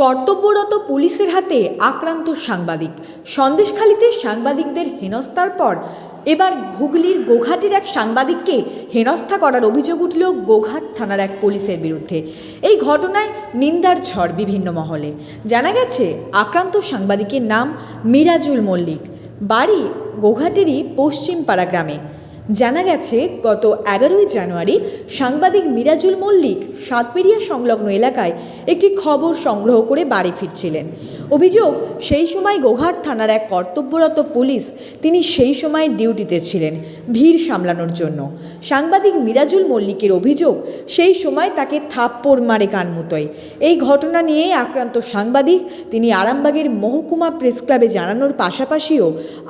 কর্তব্যরত পুলিশের হাতে আক্রান্ত সাংবাদিক। সন্দেশখালিতে সাংবাদিকদের হেনস্থার পর এবার হুগলির গোঘাটের এক সাংবাদিককে হেনস্থা করার অভিযোগ উঠল গোঘাট থানার এক পুলিশের বিরুদ্ধে। এই ঘটনায় নিন্দার ঝড় বিভিন্ন মহলে। জানা গেছে, আক্রান্ত সাংবাদিকের নাম মিরাজুল মল্লিক। বাড়ি গোঘাটেরই পশ্চিমপাড়া গ্রামে। জানা গেছে, গত এগারোই জানুয়ারি সাংবাদিক মিরাজুল মল্লিক সাতপেরিয়া সংলগ্ন এলাকায় একটি খবর সংগ্রহ করে বাড়ি ফিরছিলেন। অভিযোগ, সেই সময় গোঘাট থানার এক কর্তব্যরত পুলিশ তিনি সেই সময় ডিউটিতে ছিলেন, ভিড় সামলানোর জন্য। সাংবাদিক মিরাজুল মল্লিকের অভিযোগ, সেই সময় তাকে থাপ্পড় মারে কানমুতোয়। এই ঘটনা নিয়ে আক্রান্ত সাংবাদিক, তিনি আরামবাগের মহকুমা প্রেস ক্লাবে জানানোর পাশাপাশিও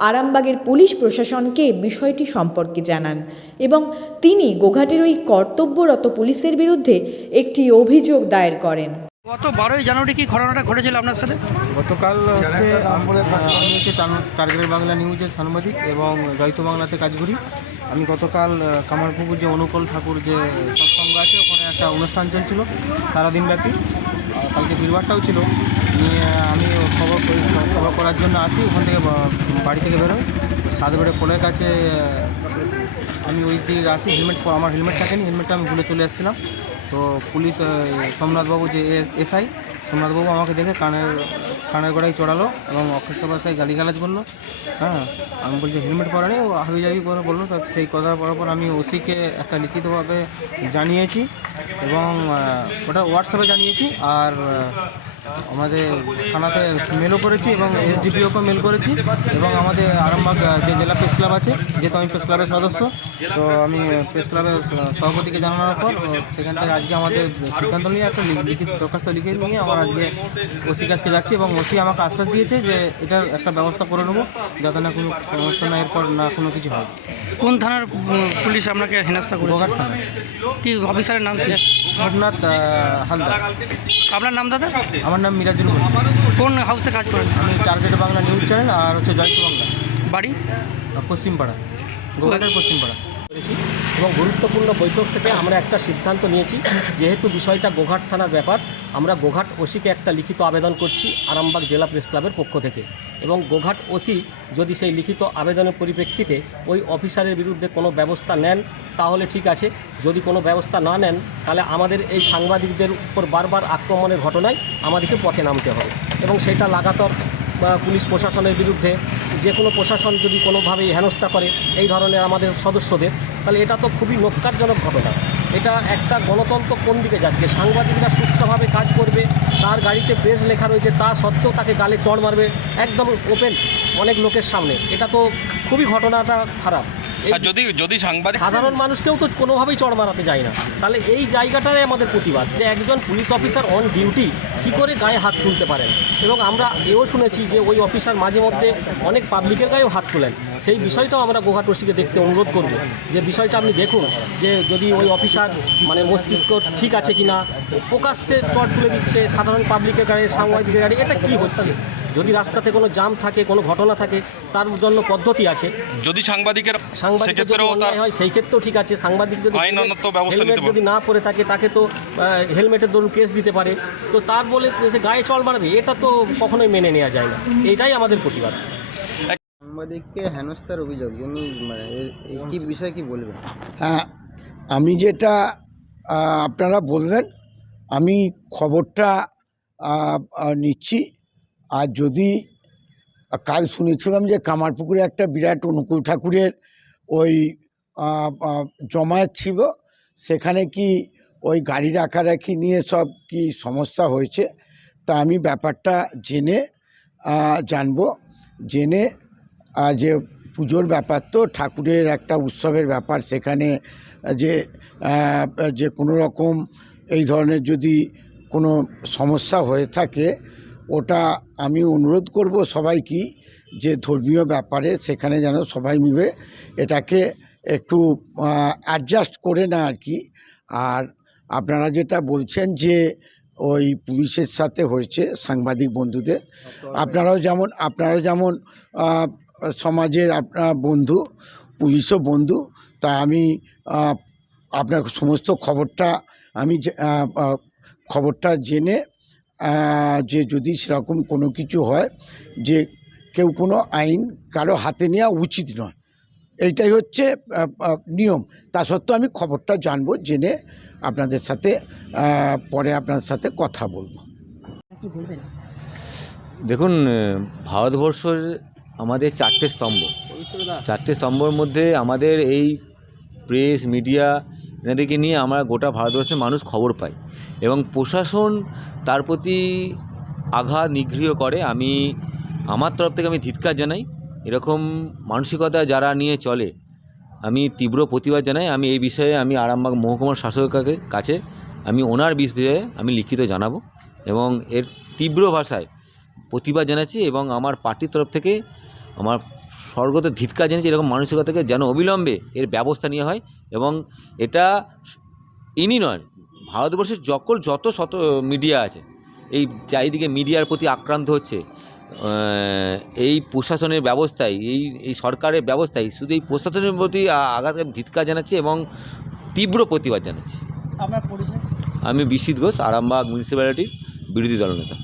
আরামবাগের পুলিশ প্রশাসনকে বিষয়টি সম্পর্কে জানান এবং তিনি গোঘাটের ওই কর্তব্যরত পুলিশের বিরুদ্ধে একটি অভিযোগ দায়ের করেন। গত বারোই জানুয়ারি কি ঘটনাটা ঘটেছিল আপনার সাথে? গতকাল হচ্ছে আম- আমি হচ্ছে টার্গেট বাংলা নিউজের সাংবাদিক এবং জয়িত বাংলাতে কাজ করি আমি গতকাল কামারপুকুর যে অনুকূল ঠাকুর যে সৎসঙ্গ আছে ওখানে একটা অনুষ্ঠান চলছিল সারাদিন ব্যাপী কালকে বীরবারটাও ছিল। নিয়ে আমি খবর খবর করার জন্য আসি ওখান থেকে বাড়ি থেকে বেরোই। সাতবেড়ে পোলের কাছে আমি ওই দিকে আসি হেলমেট আমার হেলমেট থাকেনি হেলমেটটা আমি ভুলে চলে এসেছিলাম তো পুলিশ সোমনাথবাবু যে এসআই, সোমনাথবাবু আমাকে দেখে কানের কানের গোড়ায় চড়ালো এবং অক্ষস্য ভাষায় গালিগালাজ করল। হ্যাঁ আমি বলছি হেলমেট পরা নেই? ও, হাবি যাবি করে বলল। তো সেই কথা বলার পর আমি ওসিকে একটা লিখিতভাবে জানিয়েছি এবং ওটা হোয়াটসঅ্যাপে জানিয়েছি। আর আমাদের থানাতে মেলও করেছি এবং এসডিপিওকে মেল করেছি এবং আমাদের আরামবাগ যে জেলা প্রেস ক্লাব আছে যেহেতু আমি প্রেস ক্লাবের সদস্য তো আমি প্রেস ক্লাবের সভাপতিকে জানানোর পর সেখান থেকে আজকে আমাদের সিদ্ধান্ত নিয়ে একটা লিখিত দরখাস্ত লিখে নিয়ে আমার আজকে ওসি কাছকে যাচ্ছি এবং ওসি আমাকে আশ্বাস দিয়েছে যে এটার একটা ব্যবস্থা করে নেব যাতে না কোনো সমস্যা না এরপর না কোনো কিছু হয় কোন থানার পুলিশ আপনাকে হেনস্থা করেছে? গোঘাট থানা। কি অফিসারের নাম কি? সোমনাথ হালদার। আপনার নাম দাদা? আমার নাম মিরাজুল কোন হাউসে কাজ করেন? আমি টার্গেট বাংলা নিউজ চ্যানেল আর হচ্ছে জয়ন্ত বাংলা। বাড়ি? পশ্চিমপাড়া গোঘাটের পশ্চিমপাড়া। করেছি এবং গুরুত্বপূর্ণ বৈঠক থেকে আমরা একটা সিদ্ধান্ত নিয়েছি, যেহেতু বিষয়টা গোঘাট থানার ব্যাপার, আমরা গোঘাট ওসিকে একটা লিখিত আবেদন করছি আরামবাগ জেলা প্রেস ক্লাবের পক্ষ থেকে। এবং গোঘাট ওসি যদি সেই লিখিত আবেদনের পরিপ্রেক্ষিতে ওই অফিসারের বিরুদ্ধে কোনো ব্যবস্থা নেন, তাহলে ঠিক আছে। যদি কোনো ব্যবস্থা না নেন, তাহলে আমাদের এই সাংবাদিকদের উপর বারবার আক্রমণের ঘটনায় আমাদেরকে পথে নামতে হবে। এবং সেটা লাগাতার পুলিশ প্রশাসনের বিরুদ্ধে যে কোনো প্রশাসন যদি কোনোভাবে হেনস্থা করে এই ধরনের আমাদের সদস্যদের, তাহলে এটা তো খুবই নক্কারজনক ঘটনা। এটা একটা গণতন্ত্র কোন দিকে যাচ্ছে? সাংবাদিকরা সুস্থভাবে কাজ করবে, তার গাড়িতে প্রেস লেখা রয়েছে, তা সত্ত্বেও তাকে গালে চড় মারবে, একদম ওপেন অনেক লোকের সামনে। এটা তো খুবই ঘটনাটা খারাপ। আর যদি যদি সাংবাদিক সাধারণ মানুষকেও তো কোনোভাবেই চড় মারাতে যায় না। তাহলে এই জায়গাটাই আমাদের প্রতিবাদ, যে একজন পুলিশ অফিসার অন ডিউটি কী করে গায়ে হাত তুলতে পারেন। এবং আমরা এও শুনেছি যে ওই অফিসার মাঝে মধ্যে অনেক পাবলিকের গায়েও হাত তোলেন। সেই বিষয়টাও আমরা গোঘাটসিকে দেখতে অনুরোধ করব, যে বিষয়টা আপনি দেখুন, যে যদি ওই অফিসার মানে মস্তিষ্ক ঠিক আছে কি না প্রকাশ্যে চট তুলে দিচ্ছে, সাধারণ পাবলিকের গাড়ি সাংবাদিকের গাড়ি এটা কি হচ্ছে? যদি রাস্তাতে কোনো জাম থাকে কোনো ঘটনা থাকে তার জন্য পদ্ধতি আছে। যদি সাংবাদিকের সাংবাদিক যদি অন্যায় হয় সেই ক্ষেত্রেও ঠিক আছে। সাংবাদিক যদি হেলমেট যদি না পরে থাকে তাকে তো হেলমেটের দরুন কেস দিতে পারে। তো তার বলে যে গায়ে চল মারবে এটা তো কখনোই মেনে নেওয়া যায় না। এটাই আমাদের প্রতিবাদ। সাংবাদিককে হেনস্থার অভিযোগ মানে কি বিষয়ে কি বলবেন? হ্যাঁ আমি যেটা আপনারা বললেন আমি খবরটা নিচ্ছি। আর যদি কাল শুনেছিলাম যে কামারপুকুরে একটা বিরাট অনুকূল ঠাকুরের ওই জমায়েত ছিল, সেখানে কি ওই গাড়ি রাখারাখি নিয়ে সব কি সমস্যা হয়েছে? তা আমি ব্যাপারটা জেনে জানব। জেনে যে পুজোর ব্যাপার তো, ঠাকুরের একটা উৎসবের ব্যাপার সেখানে, যে যে কোনো রকম এই ধরনের যদি কোনো সমস্যা হয়ে থাকে ওটা আমি অনুরোধ করব সবাইকে যে ধর্মীয় ব্যাপারে সেখানে যেন সবাই মিলে এটাকে একটু অ্যাডজাস্ট করে না আর কি। আর আপনারা যেটা বলছেন যে ওই পুলিশের সাথে হয়েছে, সাংবাদিক বন্ধুদের, আপনারাও যেমন আপনারাও যেমন সমাজের আপনার বন্ধু, পুলিশও বন্ধু তা আমি আপনার সমস্ত খবরটা, আমি খবরটা জেনে যে যদি সেরকম কোনো কিছু হয় যে কেউ কোনো আইন কারও হাতে নেওয়া উচিত নয়। এইটাই হচ্ছে নিয়ম। তা সত্ত্বেও আমি খবরটা জানব জেনে আপনাদের সাথে পরে আপনার সাথে কথা বলব। দেখুন ভারতবর্ষের আমাদের চারটে স্তম্ভ। চারটে স্তম্ভর মধ্যে আমাদের এই প্রেস মিডিয়া এনাদেরকে নিয়ে আমরা গোটা ভারতবর্ষের মানুষ খবর পাই। এবং প্রশাসন তার প্রতি আঘাত নিগৃহ করে, আমি আমার তরফ থেকে আমি ধিৎকার জানাই। এরকম মানসিকতা যারা নিয়ে চলে, আমি তীব্র প্রতিবাদ জানাই। আমি এই বিষয়ে আমি আরামবাগ মহকুমার শাসকের কাছে, আমি ওনার বিষয়ে আমি লিখিত জানাব এবং এর তীব্র ভাষায় প্রতিবাদ জানাচ্ছি এবং আমার পার্টির তরফ থেকে আমার স্বর্গত ধিৎকার জানাচ্ছি। এরকম মানসিকতাকে যেন অবিলম্বে এর ব্যবস্থা নেওয়া হয় এবং এটা ইনি নয় ভারতবর্ষের যকল যত শত মিডিয়া আছে এই চারিদিকে মিডিয়ার প্রতি আক্রান্ত হচ্ছে এই প্রশাসনের ব্যবস্থায় এই এই সরকারের ব্যবস্থায় শুধু এই প্রশাসনের প্রতি আঘাত ধিৎকার জানাচ্ছে এবং তীব্র প্রতিবাদ জানাচ্ছি। আমি বিশিত ঘোষ আরামবাগ মিউনিসিপ্যালিটির বিরোধী দলনেতা